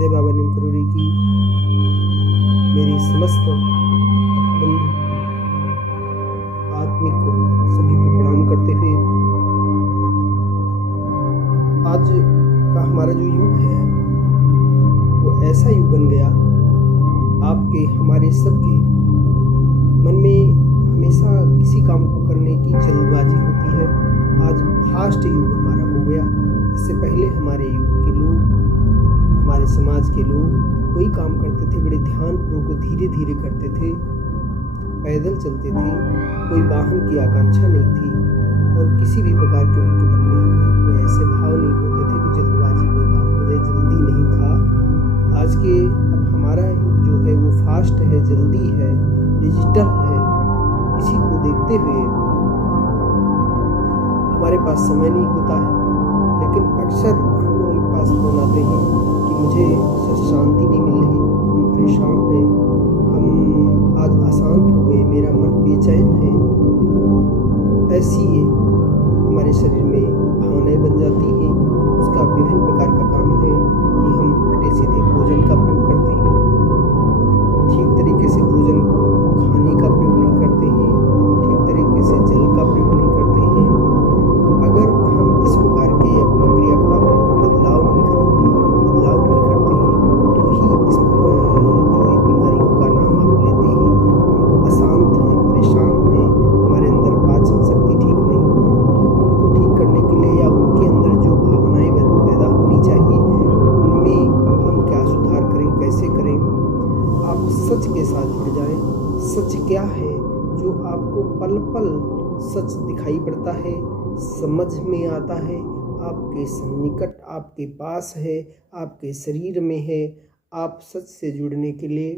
जय बाबा नीम करोड़ी की। मेरे समस्त बंधु आत्मिक सभी को प्रणाम करते हुए आज का हमारा जो युग है वो ऐसा युग बन गया, आपके हमारे सबके मन में हमेशा किसी काम को करने की जल्दबाजी होती है। आज फास्ट युग हमारा हो गया। इससे पहले हमारे युग के लोग, हमारे समाज के लोग कोई काम करते थे बड़े ध्यानपूर्वक धीरे धीरे करते थे, पैदल चलते थे, कोई वाहन की आकांक्षा नहीं थी और किसी भी प्रकार के उनके मन में कोई ऐसे भाव नहीं होते थे कि जल्दबाजी कोई काम हो जाए, जल्दी नहीं था। आज के अब हमारा युग जो है वो फास्ट है, जल्दी है, डिजिटल है। तो इसी को देखते हुए हमारे पास समय नहीं होता है, लेकिन अक्सर हम लोगों के पास फोन आते हैं कि मुझे शांति नहीं मिल रही, हम परेशान हैं, हम आज अशांत हो गए, मेरा मन बेचैन है। ऐसी हमारे शरीर में भावनाएं बन जाती हैं। उसका विभिन्न प्रकार का काम है कि हम उल्टे सीधे भोजन का प्रयोग करते हैं, ठीक तरीके से भोजन को खाने का प्रयोग नहीं करते हैं, ठीक तरीके से जल का प्रयोग नहीं करते हैं। अगर हम इस प्रकार के अपने क्रियाकलापों में बदलाव नहीं करते हैं तो ही इस जो ये बीमारियों का नाम आप लेते हैं, हम अशांत हैं, परेशान हैं, हमारे अंदर पाचन शक्ति ठीक नहीं। तो उनको ठीक करने के लिए या उनके अंदर जो भावनाएं पैदा होनी चाहिए उनमें हम क्या सुधार करें, कैसे करें। आप सच के साथ जुड़ जाएं। सच क्या है जो आपको पल पल सच दिखाई पड़ता है, समझ में आता है, आपके सन्निकट, आपके पास है, आपके शरीर में है। आप सच से जुड़ने के लिए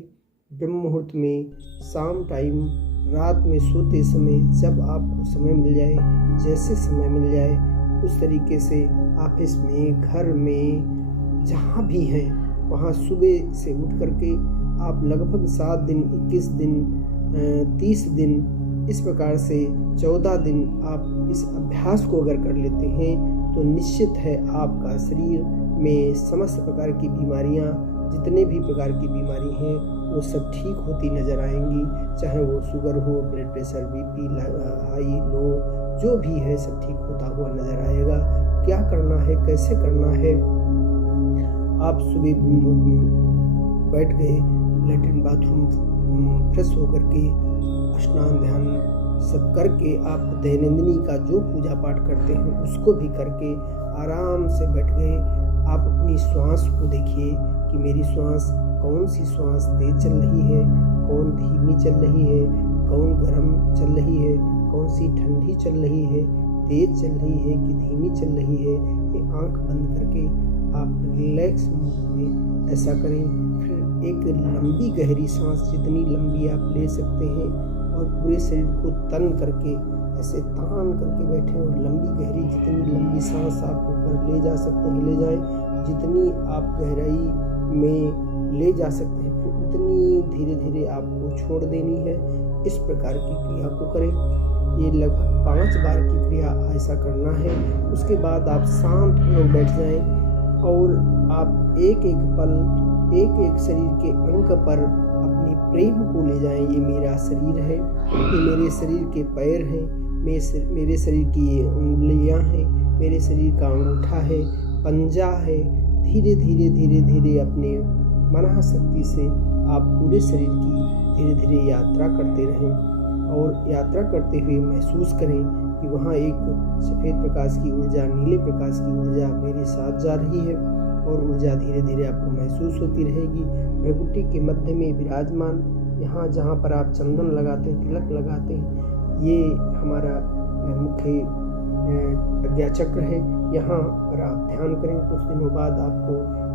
ब्रह्म मुहूर्त में, शाम टाइम, रात में सोते समय, जब आपको समय मिल जाए, जैसे समय मिल जाए उस तरीके से ऑफिस में, घर में, जहाँ भी हैं वहाँ सुबह से उठ करके आप लगभग 7 दिन, 21 दिन, 30 दिन, इस प्रकार से 14 दिन आप इस अभ्यास को अगर कर लेते हैं तो निश्चित है आपका शरीर में समस्त प्रकार की बीमारियां, जितने भी प्रकार की बीमारी हैं वो सब ठीक होती नज़र आएंगी। चाहे वो शुगर हो, blood pressure, BP high low, जो भी है सब ठीक होता हुआ नज़र आएगा। क्या करना है, कैसे करना है। आप सुबह बैठ गए, लेटरिन बाथरूम फ्रेश होकर के स्नान ध्यान सब करके आप दैनंदिनी का जो पूजा पाठ करते हैं उसको भी करके आराम से बैठ गए। आप अपनी श्वास को देखिए कि मेरी श्वास, कौन सी श्वास तेज चल रही है, कौन धीमी चल रही है, कौन गर्म चल रही है, कौन सी ठंडी चल रही है, तेज चल रही है कि धीमी चल रही है। ये आंख बंद करके आप रिलैक्स मूड में ऐसा करें। फिर एक लंबी गहरी सांस, जितनी लंबी आप ले सकते हैं, और पूरे शरीर को तन करके ऐसे तान करके बैठे और लंबी गहरी, जितनी लंबी सांस आप ऊपर ले जा सकते हैं ले जाए, जितनी आप गहराई में ले जा सकते हैं फिर उतनी धीरे धीरे आपको छोड़ देनी है। इस प्रकार की क्रिया को करें। ये लगभग 5 बार की क्रिया ऐसा करना है। उसके बाद आप शांत होकर बैठ जाएं और आप एक एक पल, एक एक शरीर के अंग पर अपनी प्रेम को ले जाएं। ये मेरा शरीर है, ये मेरे शरीर के पैर हैं, मेरे शरीर की ये उंगलियां हैं, मेरे शरीर का अंगूठा है, पंजा है। धीरे धीरे धीरे धीरे अपने मन शक्ति से आप पूरे शरीर की धीरे धीरे यात्रा करते रहें और यात्रा करते हुए महसूस करें कि वहाँ एक सफ़ेद प्रकाश की ऊर्जा, नीले प्रकाश की ऊर्जा मेरे साथ जा रही है और ऊर्जा धीरे धीरे आपको महसूस होती रहेगी। भ्रकुटी के मध्य में विराजमान, यहाँ जहाँ पर आप चंदन लगाते हैं, तिलक लगाते हैं, ये हमारा मुख्य प्रज्ञा चक्र है। यहाँ पर आप ध्यान करें। कुछ दिनों बाद आपको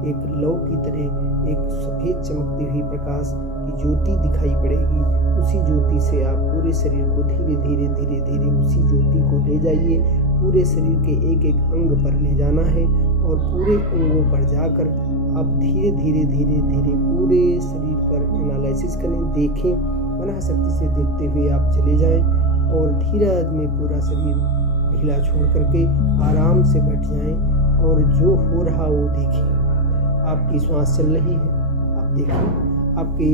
एक लौ की तरह एक सफ़ेद चमकती हुई प्रकाश की ज्योति दिखाई पड़ेगी। उसी ज्योति से आप पूरे शरीर को धीरे धीरे धीरे धीरे उसी ज्योति को ले जाइए। पूरे शरीर के एक एक अंग पर ले जाना है और पूरे अंगों पर जाकर आप धीरे धीरे धीरे धीरे पूरे शरीर पर एनालिसिस करें, देखें। मन शक्ति से देखते हुए आप चले जाएं और धीरज में पूरा शरीर ढीला छोड़ करके आराम से बैठ जाएं और जो हो रहा वो देखें। आपकी श्वास चल रही है, आप देखिए। आपके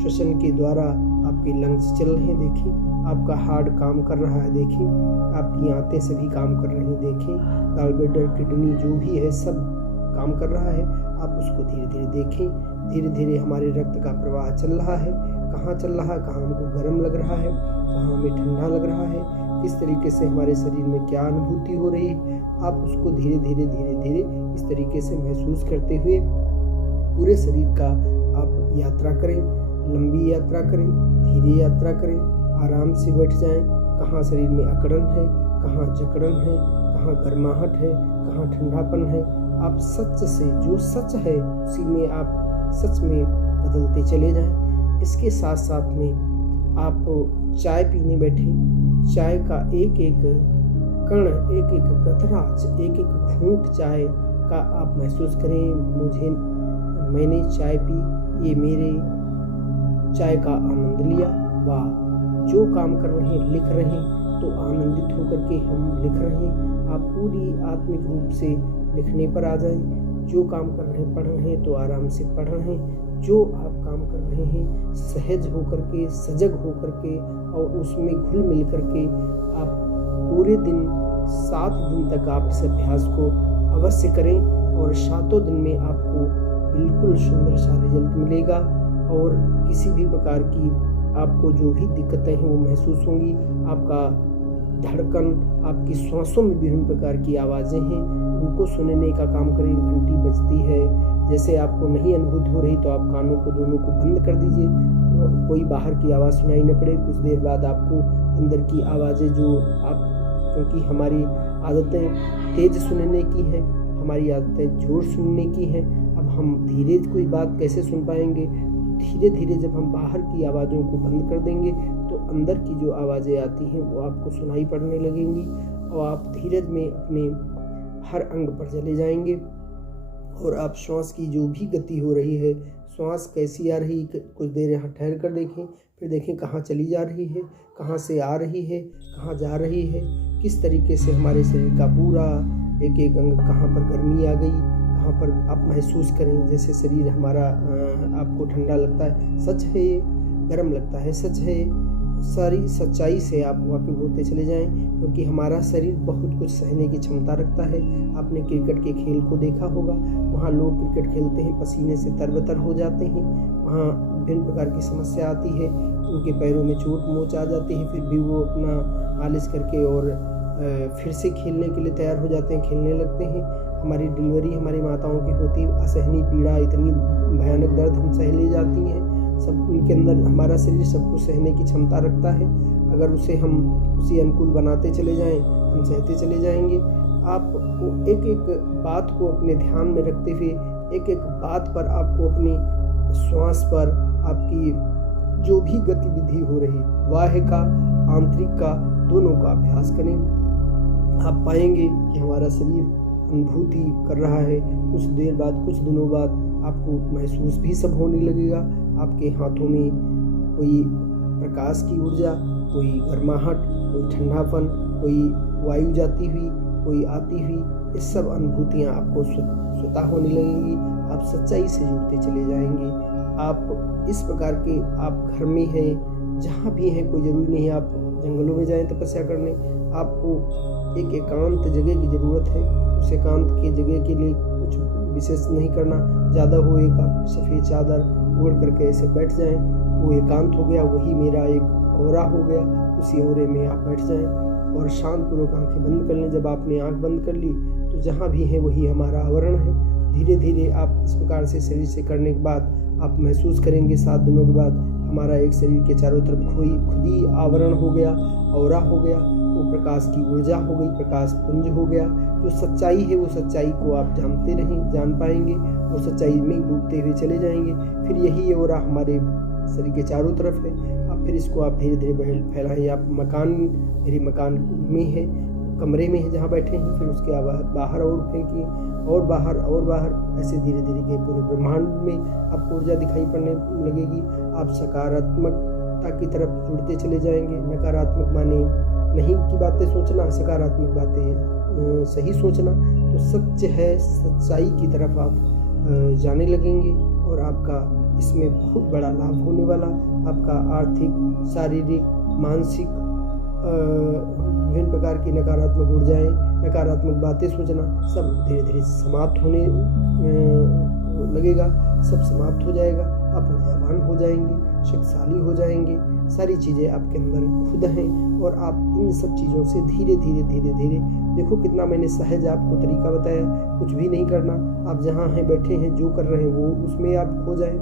श्वसन के द्वारा आपके लंग्स चल रहे हैं, देखिए। आपका हार्ट काम कर रहा है, देखिए। आपकी आंतें सभी काम कर रही हैं, देखिए। गॉलब्लैडर, किडनी जो भी है सब काम कर रहा है। आप उसको धीरे धीरे देखें। धीरे धीरे हमारे रक्त का प्रवाह चल रहा है, कहाँ चल रहा है, कहाँ हमको गर्म लग रहा है, कहाँ हमें ठंडा लग रहा है, किस तरीके से हमारे शरीर में क्या अनुभूति हो रही है। आप उसको धीरे धीरे धीरे धीरे इस तरीके से महसूस करते हुए पूरे शरीर का आप यात्रा करें। लंबी यात्रा करें, धीरे यात्रा करें, आराम से बैठ जाएं। कहाँ शरीर में अकड़न है, कहाँ जकड़न है, कहाँ गर्माहट है, कहाँ ठंडापन है। आप सच से, जो सच है उसी में आप सच में बदलते चले जाएं। इसके साथ साथ में आप चाय पीने बैठे, चाय का एक एक कण, एक एक कतरा, एक एक घूंट चाय का आप महसूस करें। मैंने चाय पी, ये मेरे चाय का आनंद लिया। वाह, जो काम कर रहे हैं, लिख रहे हैं, तो आनंदित होकर के हम लिख रहे हैं। आप पूरी आत्मिक रूप से लिखने पर आ जाएं। जो काम कर रहे हैं, पढ़ रहे हैं तो आराम से पढ़ रहे हैं। जो आप काम कर रहे हैं सहज होकर के, सजग होकर के और उसमें घुल मिल कर के आप पूरे दिन 7 दिन तक आप इस अभ्यास को अवश्य करें और 7 दिन में आपको बिल्कुल सुंदर सा रिजल्ट मिलेगा। और किसी भी प्रकार की आपको जो भी दिक्कतें हैं वो महसूस होंगी। आपका धड़कन, आपकी सांसों में विभिन्न प्रकार की आवाज़ें हैं, उनको सुनने का काम करें। घंटी बजती है, जैसे आपको नहीं अनुभूति हो रही तो आप कानों को दोनों को बंद कर दीजिए, कोई बाहर की आवाज़ सुनाई न पड़े। कुछ देर बाद आपको अंदर की आवाज़ें जो आप, क्योंकि हमारी आदतें तेज सुनने की हैं, हमारी आदतें जोर सुनने की हैं। अब हम धीरे कोई बात कैसे सुन पाएंगे? धीरे धीरे जब हम बाहर की आवाज़ों को बंद कर देंगे तो अंदर की जो आवाज़ें आती हैं वो आपको सुनाई पड़ने लगेंगी और आप धीरज में अपने हर अंग पर चले जाएंगे। और आप श्वास की जो भी गति हो रही है, श्वास कैसी आ रही, कुछ देर यहाँ ठहर कर देखें, फिर देखें कहाँ चली जा रही है, कहाँ से आ रही है, कहाँ जा रही है, किस तरीके से हमारे शरीर का पूरा एक एक अंग, कहाँ पर गर्मी आ गई, कहाँ पर आप महसूस करें जैसे शरीर हमारा आपको ठंडा लगता है, सच है ये, गर्म लगता है, सच है। सारी सच्चाई से आप वाकिफ होते चले जाएं, क्योंकि हमारा शरीर बहुत कुछ सहने की क्षमता रखता है। आपने क्रिकेट के खेल को देखा होगा, वहाँ लोग क्रिकेट खेलते हैं, पसीने से तरबतर हो जाते हैं, वहाँ विभिन्न प्रकार की समस्या आती है, उनके पैरों में चोट मोच आ जाती है, फिर भी वो अपना मालिश करके और फिर से खेलने के लिए तैयार हो जाते हैं, खेलने लगते हैं। हमारी डिलीवरी हमारी माताओं की होती, असहनीय पीड़ा, इतनी भयानक दर्द हम सह ले जाती हैं, सब उनके अंदर हमारा शरीर सब कुछ सहने की क्षमता रखता है। अगर उसे हम उसी अनुकूल बनाते चले जाएं, हम सहते चले जाएंगे। आपको एक एक बात को अपने ध्यान में रखते हुए, एक एक बात पर आपको अपनी श्वास पर आपकी जो भी गतिविधि हो रही, बाह्य का, आंतरिक का, दोनों का अभ्यास करें। आप पाएंगे कि हमारा शरीर अनुभूति कर रहा है। कुछ देर बाद, कुछ दिनों बाद आपको महसूस भी सब होने लगेगा। आपके हाथों में कोई प्रकाश की ऊर्जा, कोई गर्माहट, कोई ठंडापन, कोई वायु जाती हुई, कोई आती हुई, ये सब अनुभूतियाँ आपको स्वतः होने लगेंगी। आप सच्चाई से जुड़ते चले जाएंगे। आप इस प्रकार के, आप घर में हैं, जहाँ भी हैं, कोई ज़रूरी नहीं है आप जंगलों में जाएं तपस्या करने। आपको एक एकांत जगह की ज़रूरत है। उस एकांत की जगह के लिए कुछ विशेष नहीं करना, ज़्यादा हो एक आप सफ़ेद चादर ओढ़ करके ऐसे बैठ जाएं, वो एकांत हो गया, वही मेरा एक औरा हो गया। उसी औरे में आप बैठ जाएं और शांतपूर्वक आंखें बंद कर लें। जब आपने आंख बंद कर ली तो जहाँ भी है वही हमारा आवरण है। धीरे धीरे आप इस प्रकार से शरीर से करने के बाद आप महसूस करेंगे 7 दिनों के बाद हमारा एक शरीर के चारों तरफ खुद ही आवरण हो गया, औरा हो गया, वो प्रकाश की ऊर्जा हो गई, प्रकाश पुंज हो गया। जो सच्चाई है वो सच्चाई को आप जानते रहें, जान पाएंगे और सच्चाई में डूबते हुए चले जाएंगे। फिर यही औरा हमारे शरीर के चारों तरफ है। अब फिर इसको आप धीरे धीरे फैलाएं। आप मकान, मेरे मकान में है, कमरे में है जहाँ बैठे हैं, फिर उसके बाहर और फेंकिए, और बाहर और बाहर, ऐसे धीरे धीरे के पूरे ब्रह्मांड में आपको ऊर्जा दिखाई पड़ने लगेगी। आप सकारात्मकता की तरफ जुड़ते चले जाएंगे। नकारात्मक माने नहीं की बातें सोचना, सकारात्मक बातें सही सोचना। तो सच है, सच्चाई की तरफ आप जाने लगेंगे और आपका इसमें बहुत बड़ा लाभ होने वाला। आपका आर्थिक, शारीरिक, मानसिक विभिन्न प्रकार की नकारात्मक ऊर्जाएँ, नकारात्मक बातें सोचना सब धीरे धीरे समाप्त होने लगेगा, सब समाप्त हो जाएगा। आप ऊर्जावान हो जाएंगे, शक्तिशाली हो जाएंगे, सारी चीज़ें आपके अंदर खुद हैं और आप इन सब चीज़ों से धीरे धीरे धीरे धीरे, देखो कितना मैंने सहज आपको तरीका बताया। कुछ भी नहीं करना, आप जहाँ हैं बैठे हैं, जो कर रहे हैं वो उसमें आप खो जाएं।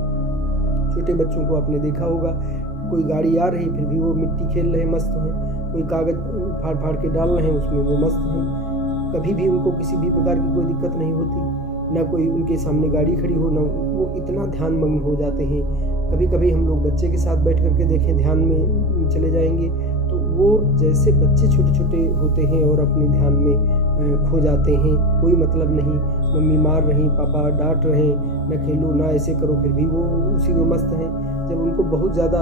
छोटे बच्चों को आपने देखा होगा, कोई गाड़ी आ रही फिर भी वो मिट्टी खेल रहे मस्त हैं, कोई कागज़ फाड़ फाड़ के डाल रहे हैं उसमें वो मस्त हैं। कभी भी उनको किसी भी प्रकार की कोई दिक्कत नहीं होती, ना कोई उनके सामने गाड़ी खड़ी हो, ना वो इतना ध्यान मग्न हो जाते हैं। कभी कभी हम लोग बच्चे के साथ बैठ करके देखें, ध्यान में चले जाएंगे तो वो जैसे बच्चे छोटे छोटे होते हैं और अपने ध्यान में खो जाते हैं। कोई मतलब नहीं, मम्मी मार रही, पापा डांट रहे, न खेलो ना ऐसे करो, फिर भी वो उसी में मस्त हैं। जब उनको बहुत ज़्यादा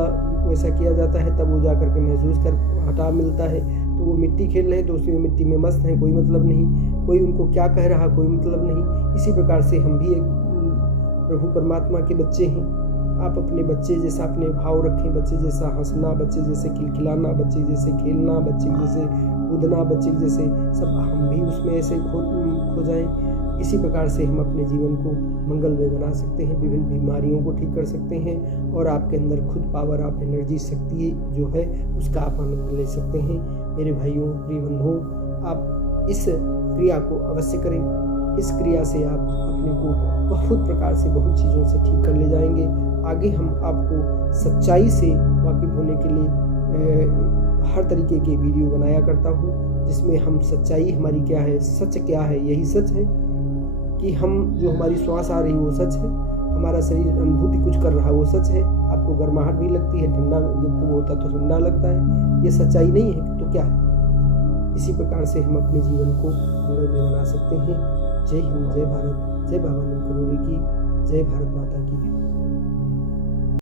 वैसा किया जाता है तब वो जा कर के महसूस कर हटा मिलता है, तो वो मिट्टी खेल रहे हैं तो उसी में मिट्टी में मस्त हैं, कोई मतलब नहीं, कोई उनको क्या कह रहा कोई मतलब नहीं। इसी प्रकार से हम भी एक प्रभु परमात्मा के बच्चे हैं। आप अपने बच्चे जैसा अपने भाव रखें, बच्चे जैसा हंसना, बच्चे जैसे खिलखिलाना, बच्चे जैसे खेलना, बच्चे जैसे कूदना, बच्चे जैसे सब हम भी उसमें ऐसे खो जाएं। इसी प्रकार से हम अपने जीवन को मंगलमय बना सकते हैं, विभिन्न बीमारियों को ठीक कर सकते हैं और आपके अंदर खुद पावर ऑफ एनर्जी, शक्ति जो है उसका आप आनंद ले सकते हैं। मेरे भाइयों, प्रिय बंधुओं, आप इस क्रिया को अवश्य करें। इस क्रिया से आप अपने को बहुत प्रकार से, बहुत चीज़ों से ठीक कर ले जाएंगे। आगे हम आपको सच्चाई से वाकिफ होने के लिए हर तरीके के वीडियो बनाया करता हूँ, जिसमें हम सच्चाई हमारी क्या है, सच क्या है, यही सच है कि हम जो हमारी श्वास आ रही है वो सच है, हमारा शरीर अनुभूति कुछ कर रहा है वो सच है, आपको गर्माहट भी लगती है, ठंडा जब वो होता तो ठंडा लगता है, ये सच्चाई नहीं है तो क्या है। इसी प्रकार से हम अपने जीवन को मंगलमय बना सकते हैं। जय हिंद, जय भारत, जय बाबा नंद करोड़ी की, जय भारत माता की।